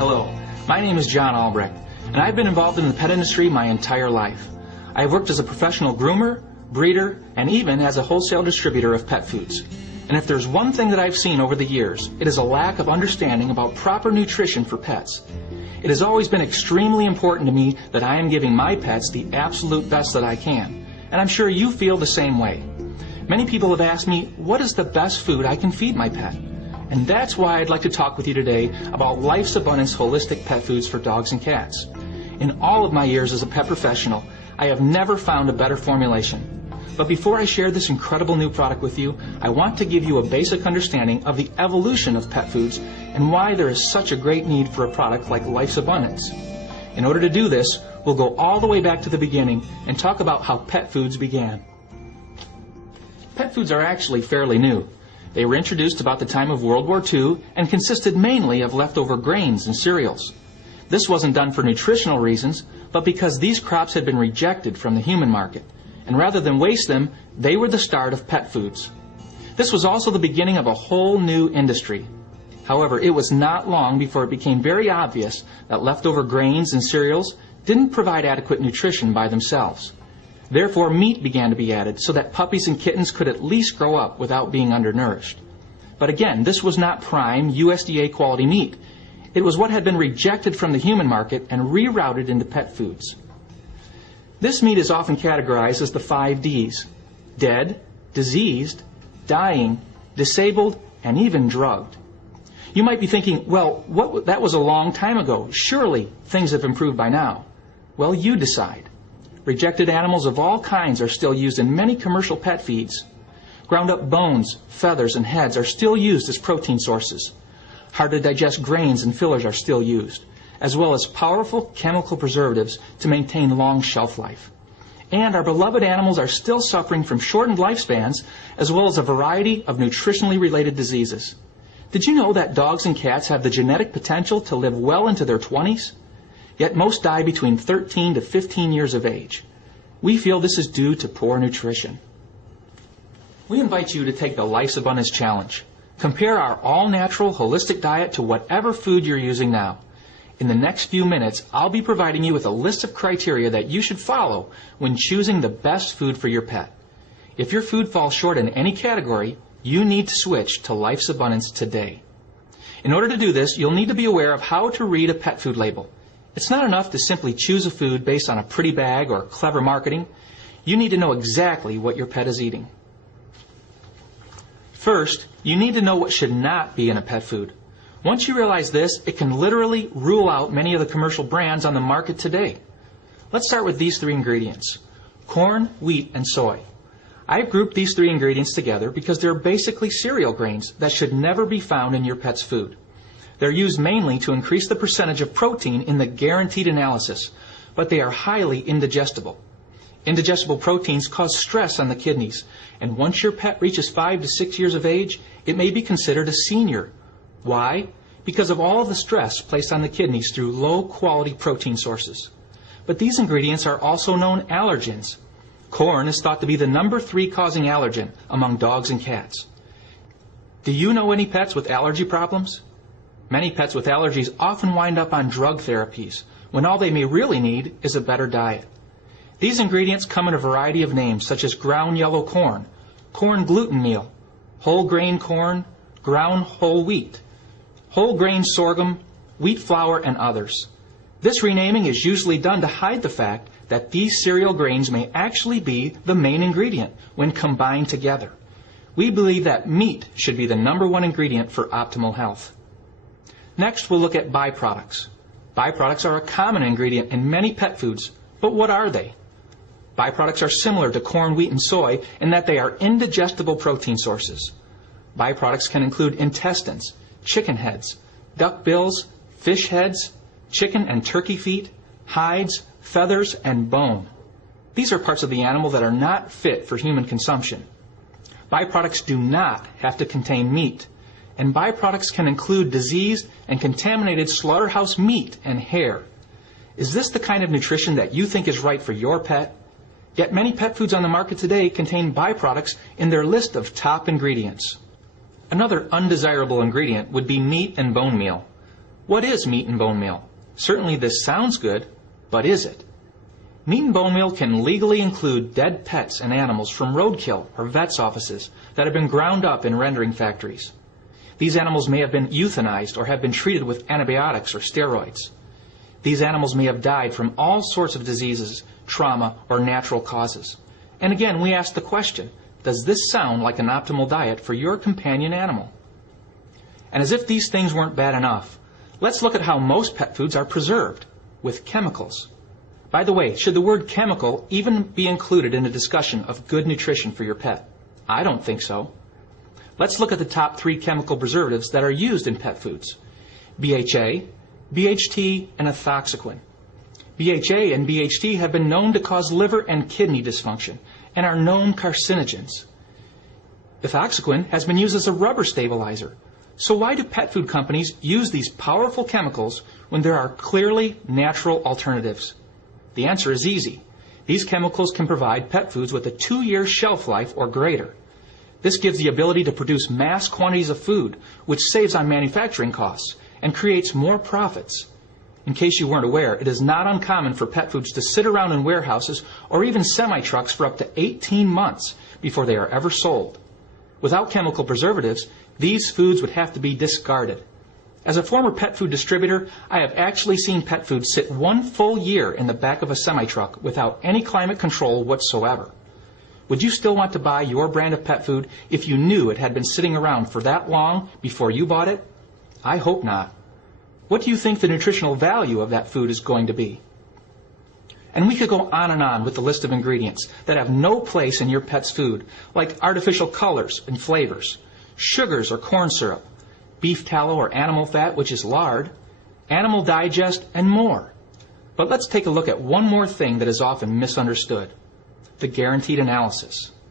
Hello, my name is John Albrecht, and I've been involved in the pet industry my entire life. I have worked as a professional groomer, breeder, and even as a wholesale distributor of pet foods. And if there's one thing that I've seen over the years, it is a lack of understanding about proper nutrition for pets. It has always been extremely important to me that I am giving my pets the absolute best that I can, and I'm sure you feel the same way. Many people have asked me, what is the best food I can feed my pet? And that's why I'd like to talk with you today about Life's Abundance Holistic Pet Foods for Dogs and Cats. In all of my years as a pet professional, I have never found a better formulation. But before I share this incredible new product with you, I want to give you a basic understanding of the evolution of pet foods and why there is such a great need for a product like Life's Abundance. In order to do this, we'll go all the way back to the beginning and talk about how pet foods began. Pet foods are actually fairly new. They were introduced about the time of World War II and consisted mainly of leftover grains and cereals. This wasn't done for nutritional reasons, but because these crops had been rejected from the human market, and rather than waste them, they were the start of pet foods. This was also the beginning of a whole new industry. However, it was not long before it became very obvious that leftover grains and cereals didn't provide adequate nutrition by themselves. Therefore, meat began to be added so that puppies and kittens could at least grow up without being undernourished. But again, this was not prime USDA quality meat. It was what had been rejected from the human market and rerouted into pet foods. This meat is often categorized as the 5 Ds: dead, diseased, dying, disabled, and even drugged. You might be thinking, well, that was a long time ago. Surely things have improved by now. Well, you decide. Rejected animals of all kinds are still used in many commercial pet feeds. Ground up bones, feathers, and heads are still used as protein sources. Hard to digest grains and fillers are still used, as well as powerful chemical preservatives to maintain long shelf life. And our beloved animals are still suffering from shortened lifespans, as well as a variety of nutritionally related diseases. Did you know that dogs and cats have the genetic potential to live well into their 20s? Yet most die between 13 to 15 years of age. We feel this is due to poor nutrition. We invite you to take the Life's Abundance Challenge. Compare our all-natural, holistic diet to whatever food you're using now. In the next few minutes, I'll be providing you with a list of criteria that you should follow when choosing the best food for your pet. If your food falls short in any category, you need to switch to Life's Abundance today. In order to do this, you'll need to be aware of how to read a pet food label. It's not enough to simply choose a food based on a pretty bag or clever marketing. You need to know exactly what your pet is eating. First, you need to know what should not be in a pet food. Once you realize this, it can literally rule out many of the commercial brands on the market today. Let's start with these 3 ingredients: corn, wheat, and soy. I've grouped these 3 ingredients together because they're basically cereal grains that should never be found in your pet's food. They're used mainly to increase the percentage of protein in the guaranteed analysis, but they are highly indigestible. Indigestible proteins cause stress on the kidneys, and once your pet reaches 5 to 6 years of age, it may be considered a senior. Why? Because of all of the stress placed on the kidneys through low-quality protein sources. But these ingredients are also known allergens. Corn is thought to be the number 3 causing allergen among dogs and cats. Do you know any pets with allergy problems? Many pets with allergies often wind up on drug therapies, when all they may really need is a better diet. These ingredients come in a variety of names, such as ground yellow corn, corn gluten meal, whole grain corn, ground whole wheat, whole grain sorghum, wheat flour, and others. This renaming is usually done to hide the fact that these cereal grains may actually be the main ingredient when combined together. We believe that meat should be the number 1 ingredient for optimal health. Next, we'll look at byproducts. Byproducts are a common ingredient in many pet foods, but what are they? Byproducts are similar to corn, wheat, and soy in that they are indigestible protein sources. Byproducts can include intestines, chicken heads, duck bills, fish heads, chicken and turkey feet, hides, feathers, and bone. These are parts of the animal that are not fit for human consumption. Byproducts do not have to contain meat, and byproducts can include diseased and contaminated slaughterhouse meat and hair. Is this the kind of nutrition that you think is right for your pet? Yet many pet foods on the market today contain byproducts in their list of top ingredients. Another undesirable ingredient would be meat and bone meal. What is meat and bone meal? Certainly this sounds good, but is it? Meat and bone meal can legally include dead pets and animals from roadkill or vets' offices that have been ground up in rendering factories. These animals may have been euthanized or have been treated with antibiotics or steroids. These animals may have died from all sorts of diseases, trauma, or natural causes. And again, we ask the question, does this sound like an optimal diet for your companion animal? And as if these things weren't bad enough, let's look at how most pet foods are preserved, with chemicals. By the way, should the word chemical even be included in a discussion of good nutrition for your pet? I don't think so. Let's look at the top 3 chemical preservatives that are used in pet foods: BHA, BHT, and ethoxyquin. BHA and BHT have been known to cause liver and kidney dysfunction and are known carcinogens. Ethoxyquin has been used as a rubber stabilizer. So why do pet food companies use these powerful chemicals when there are clearly natural alternatives? The answer is easy. These chemicals can provide pet foods with a 2-year shelf life or greater. This gives the ability to produce mass quantities of food, which saves on manufacturing costs and creates more profits. In case you weren't aware, it is not uncommon for pet foods to sit around in warehouses or even semi-trucks for up to 18 months before they are ever sold. Without chemical preservatives, these foods would have to be discarded. As a former pet food distributor, I have actually seen pet food sit 1 full year in the back of a semi-truck without any climate control whatsoever. Would you still want to buy your brand of pet food if you knew it had been sitting around for that long before you bought it? I hope not. What do you think the nutritional value of that food is going to be? And we could go on and on with the list of ingredients that have no place in your pet's food, like artificial colors and flavors, sugars or corn syrup, beef tallow or animal fat, which is lard, animal digest, and more. But let's take a look at one more thing that is often misunderstood: the guaranteed analysis.